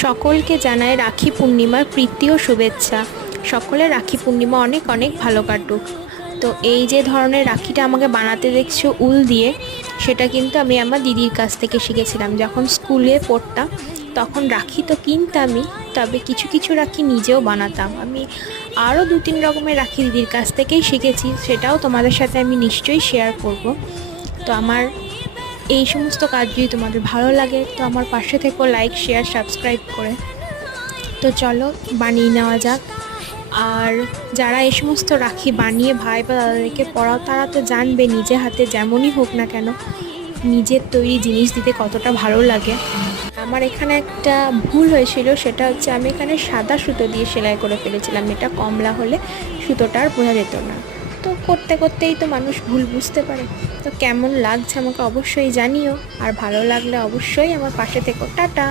সকলকে জানাই রাখি পূর্ণিমার প্রীতি ও শুভেচ্ছা। সকলের রাখি পূর্ণিমা অনেক অনেক ভালো কাটুক। তো এই যে ধরনের রাখিটা আমাকে বানাতে দেখছো উল দিয়ে, সেটা কিন্তু আমি আমার দিদির কাছ থেকে শিখেছিলাম। যখন স্কুলে পড়তাম তখন রাখি তো কিনতামই, তবে কিছু কিছু রাখি নিজেও বানাতাম আমি। আরও দু তিন রকমের রাখি দিদির কাছ থেকেই শিখেছি, সেটাও তোমাদের সাথে আমি নিশ্চয়ই শেয়ার করব। তো আমার এই সমস্ত কাজ যদি তোমাদের ভালো লাগে তো আমার পাশে থেকেও লাইক শেয়ার সাবস্ক্রাইব করে। তো চলো বানিয়ে নেওয়া যাক। আর যারা এই সমস্ত রাখি বানিয়ে ভাই বা দাদাদেরকে পরাও, তারা তো জানবে নিজে হাতে যেমনই হোক না কেন নিজের তৈরি জিনিস দিতে কতটা ভালো লাগে। আমার এখানে একটা ভুল হয়েছিল, সেটা হচ্ছে আমি এখানে সাদা সুতো দিয়ে সেলাই করে ফেলেছিলাম। এটা কমলা হলে সুতোটা আর বোঝা যেত না। তো করতে করতেই তো মানুষ ভুল বুঝতে পারে। তো কেমন লাগছে আমাকে অবশ্যই জানিও, আর ভালো লাগলে অবশ্যই আমার পাশে থেকো। টাটা।